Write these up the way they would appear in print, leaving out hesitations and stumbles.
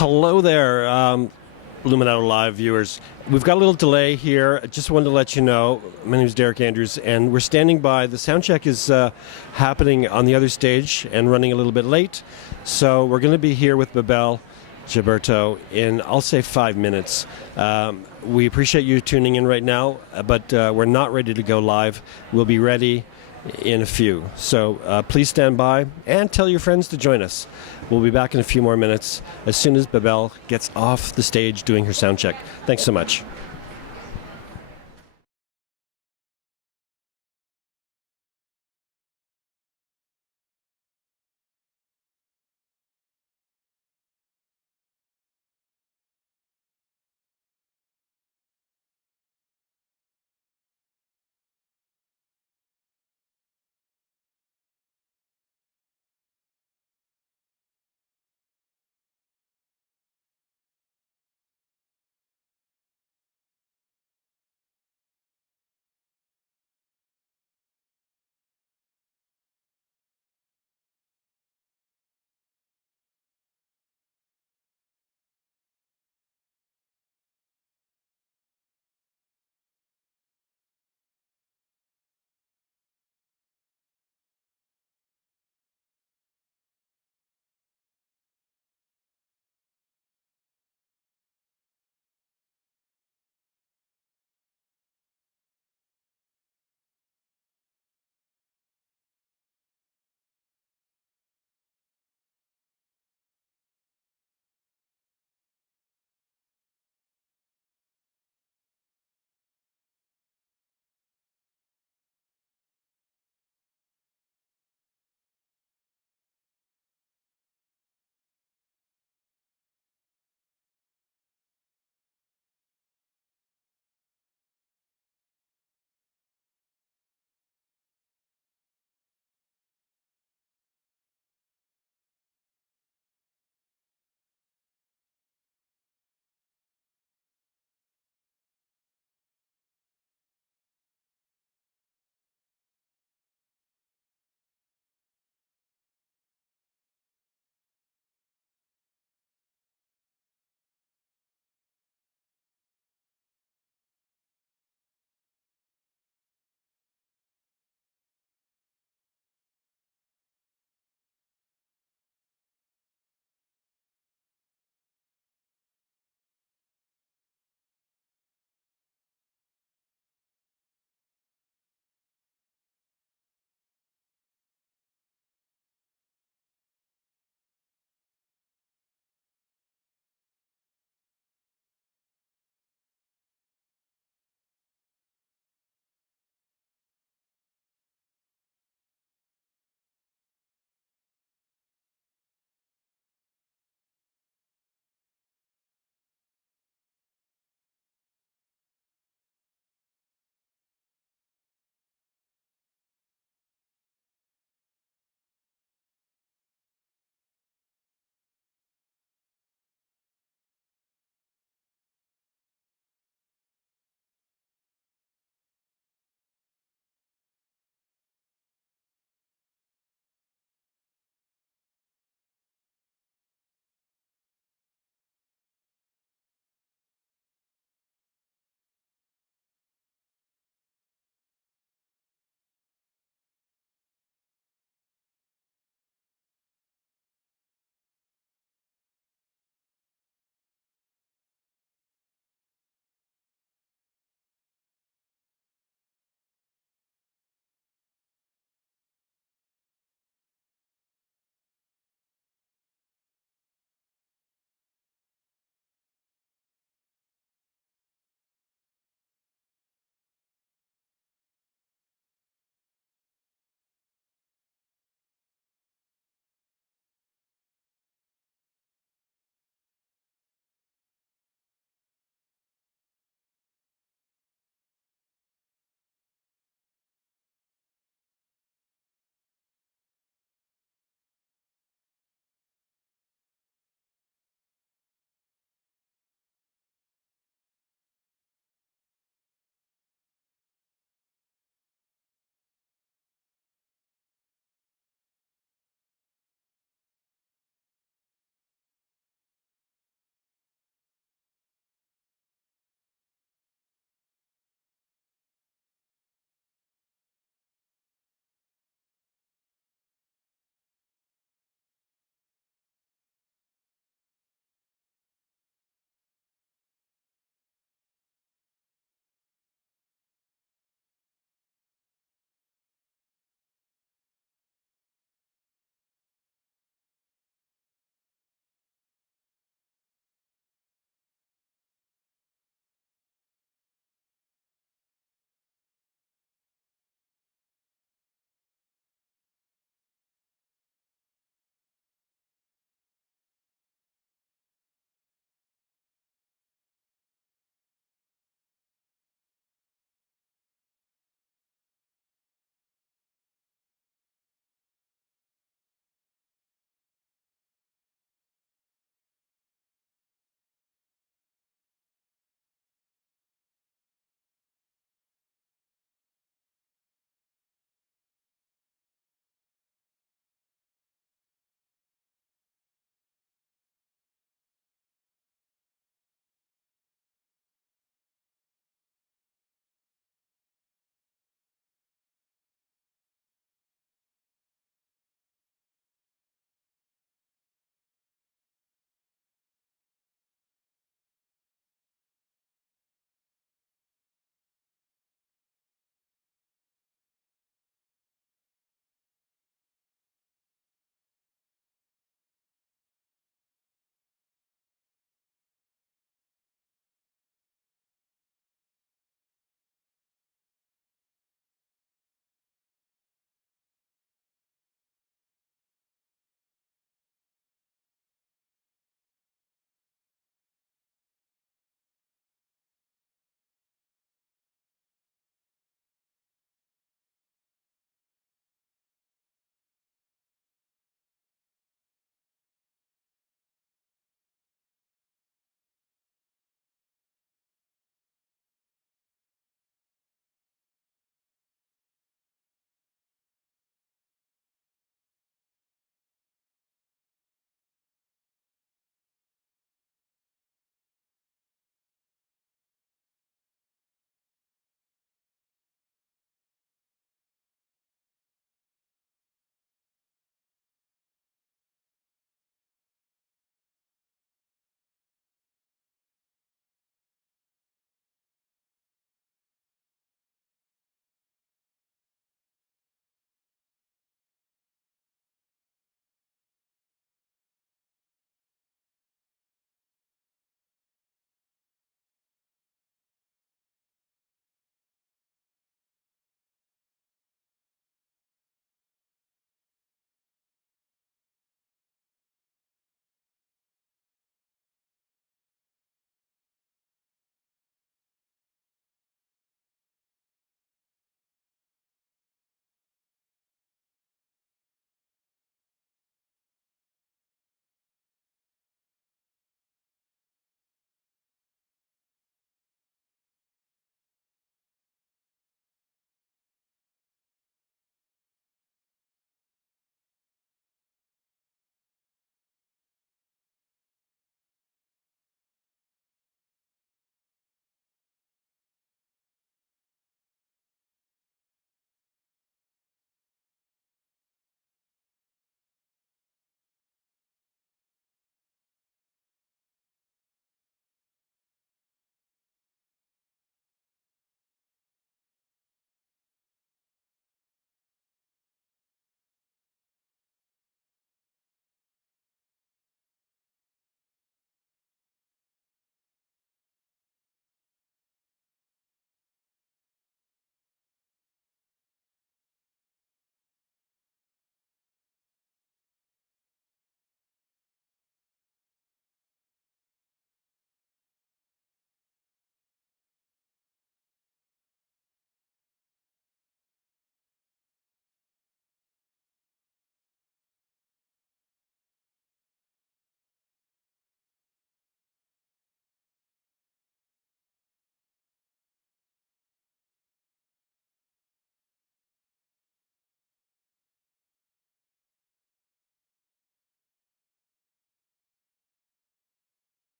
Hello there, Luminato Live viewers. We've got a little delay here. I just wanted to let you know, my name is Derek Andrews, and we're standing by. The sound check is happening on the other stage and running a little bit late. So we're going to be here with Bebel Gilberto in, I'll say, 5 minutes. We appreciate you tuning in right now, but we're not ready to go live. We'll be ready in a few. So please stand by and tell your friends to join us. We'll be back in a few more minutes as soon as Bebel gets off the stage doing her sound check. Thanks so much.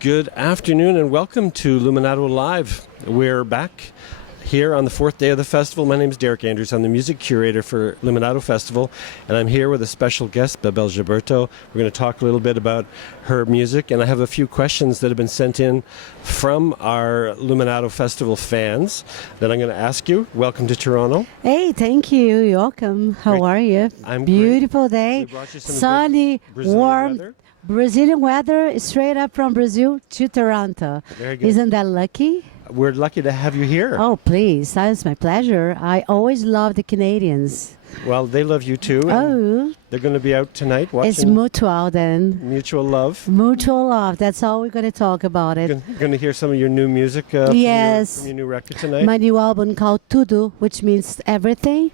Good afternoon and welcome to Luminato Live. We're back here on the fourth day of the festival. My name is Derek Andrews. I'm the music curator for Luminato Festival, and I'm here with a special guest, Bebel Gilberto. We're going to talk a little bit about her music, and I have a few questions that have been sent in from our Luminato Festival fans that I'm going to ask you. Welcome to Toronto. Hey, thank you. You're welcome. How Great. are you? I'm Beautiful great. day. We brought you some Sunny, good Brazilian warm. weather. Brazilian weather, straight up from Brazil to Toronto. Very good. Isn't that lucky? We're lucky to have you here. Oh, please. That's my pleasure. I always love the Canadians. Well, they love you too. and Oh, They're going to be out tonight watching it's mutual then. Mutual Love. Mutual love. That's all we're going to talk about it. Going to hear some of your new music Yes. from your new record tonight. My new album called Tudo, which means everything.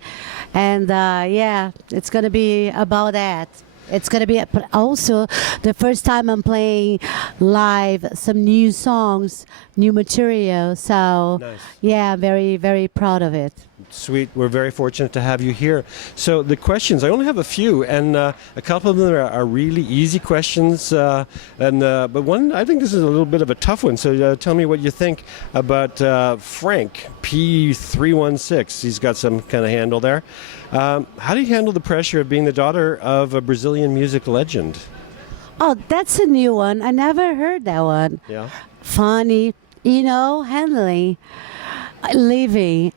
And yeah, it's going to be about that. It's going to be also the first time I'm playing live some new songs, new material. So, Nice. yeah, very, very proud of it. Sweet. We're very fortunate to have you here. So the questions, I only have a few, and a couple of them are really easy questions. But one, I think this is a little bit of a tough one. So tell me what you think about Frank P316. He's got some kind of handle there. How do you handle the pressure of being the daughter of a Brazilian music legend? Oh, that's a new one. I never heard that one. Yeah. Funny, handling, living.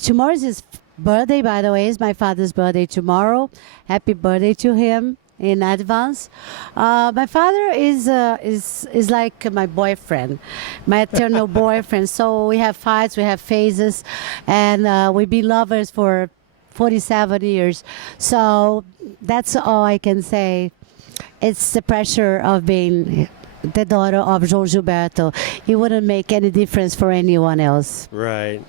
Tomorrow is his birthday, by the way. It's my father's birthday tomorrow. Happy birthday to him in advance. My father is like my boyfriend, my eternal boyfriend. So we have fights, we have phases, and we've been lovers for 47 years. So that's all I can say. It's the pressure of being the daughter of João Gilberto. It wouldn't make any difference for anyone else. Right.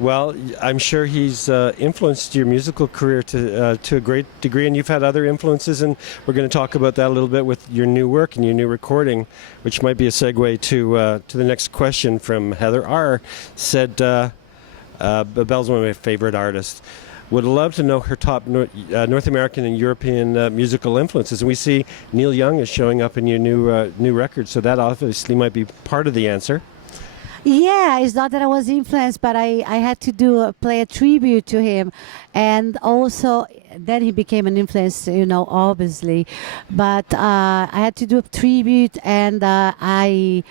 Well, I'm sure he's influenced your musical career to a great degree, and you've had other influences, and we're going to talk about that a little bit with your new work and your new recording, which might be a segue to the next question from Heather R. Said, Bebel's one of my favorite artists. Would love to know her top North American and European musical influences. And we see Neil Young is showing up in your new record, so that obviously might be part of the answer. Yeah, it's not that I was influenced, but I had to play a tribute to him, and also then he became an influence, obviously. But I had to do a tribute, and I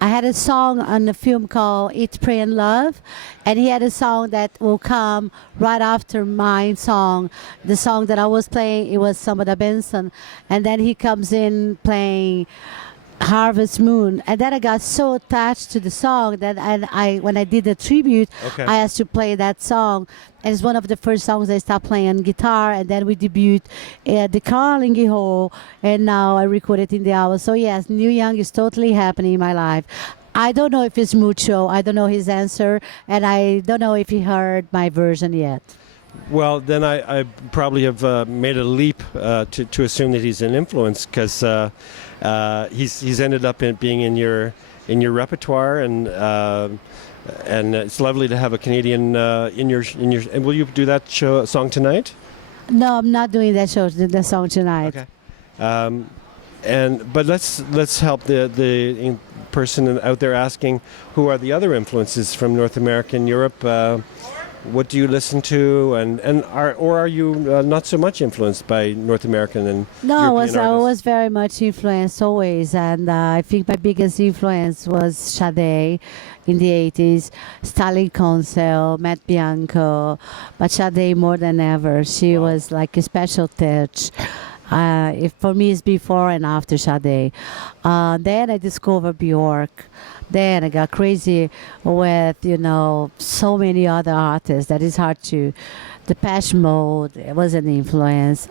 had a song on the film called Eat, Pray, and Love, and he had a song that will come right after my song. The song that I was playing, it was Samba da Benção, and then he comes in playing Harvest Moon, and then I got so attached to the song that I when I did the tribute, Okay. I asked to play that song, and it's one of the first songs I started playing on guitar, and then we debut at the Carnegie Hall, and now I record it in the hour. So yes, Neil Young is totally happening in my life. I don't know if it's mucho, I don't know his answer, and I don't know if he heard my version yet. Well, then I probably have made a leap to assume that he's an influence, because he's ended up being in your repertoire, and it's lovely to have a Canadian in your. And will you do that song tonight? No, I'm not doing that song tonight. Okay. But let's help the person out there asking, who are the other influences from North America and Europe? What do you listen to, are you not so much influenced by North American and No, European I artists? was very much influenced always, and I think my biggest influence was Sade in the 80s, Stalin Council, Matt Bianco, but Sade more than ever. She was like a special touch. For me, it's before and after Sade. Then I discovered Bjork. Then I got crazy with, so many other artists that it's hard to. Depeche Mode, it was an influence.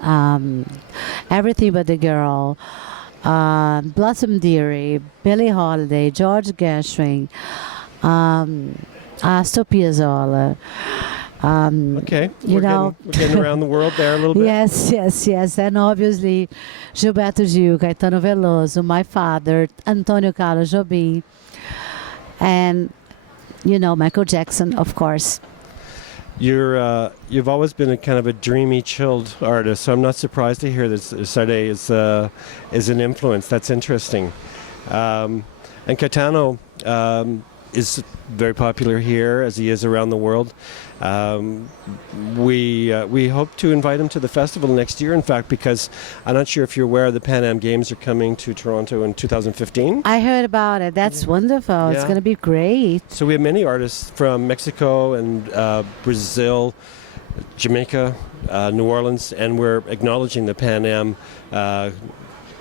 Everything But the Girl. Blossom Dearie, Billie Holiday, George Gershwin, Astor Piazzolla. Okay, we're getting around the world there a little bit. Yes. And obviously, Gilberto Gil, Caetano Veloso, my father, Antonio Carlos Jobim, and, Michael Jackson, of course. You've always been a kind of a dreamy, chilled artist, so I'm not surprised to hear that Sade is an influence. That's interesting. And Caetano is very popular here, as he is around the world. We hope to invite him to the festival next year, in fact, because I'm not sure if you're aware the Pan Am Games are coming to Toronto in 2015. I heard about it. That's wonderful. It's Yeah. going to be great. So we have many artists from Mexico and Brazil, Jamaica, New Orleans, and we're acknowledging the Pan Am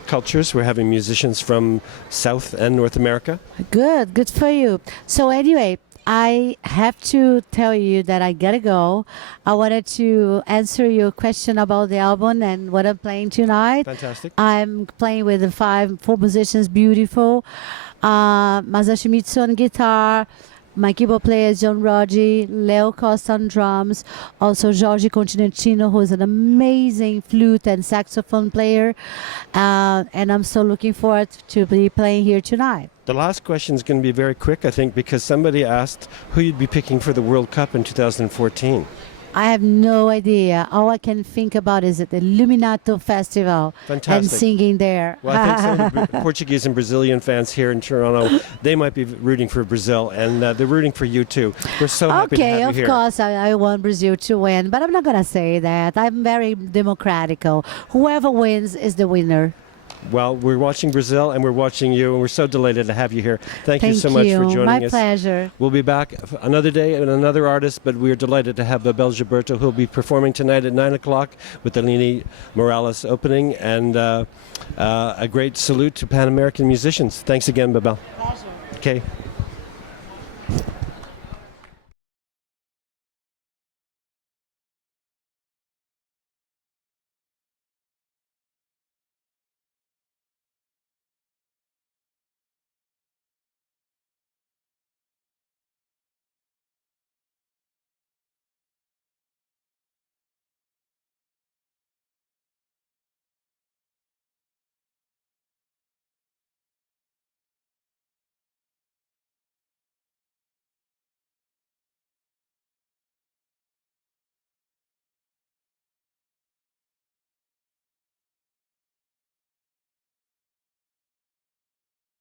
cultures. We're having musicians from South and North America. Good for you. So anyway, I have to tell you that I gotta go. I wanted to answer your question about the album and what I'm playing tonight. Fantastic. I'm playing with the four musicians, beautiful. Masashi Mitsu on guitar, my keyboard player is John Roggi, Leo Costa on drums, also Jorge Continentino, who is an amazing flute and saxophone player. And I'm so looking forward to be playing here tonight. The last question is going to be very quick, I think, because somebody asked who you'd be picking for the World Cup in 2014. I have no idea. All I can think about is at the Luminato Festival and Fantastic. singing there. Well, I think some of the Portuguese and Brazilian fans here in Toronto, they might be rooting for Brazil, and they're rooting for you too. We're so happy to Okay, have of you here. course, I want Brazil to win, but I'm not going to say that. I'm very democratical. Whoever wins is the winner. Well, we're watching Brazil, and we're watching you, and we're so delighted to have you here. Thank you so much for joining My us. pleasure. We'll be back another day and another artist, but we're delighted to have Bebel Gilberto, who'll be performing tonight at 9 o'clock with the Lini Morales opening, and a great salute to Pan American musicians. Thanks again, Bebel. Pleasure. Okay.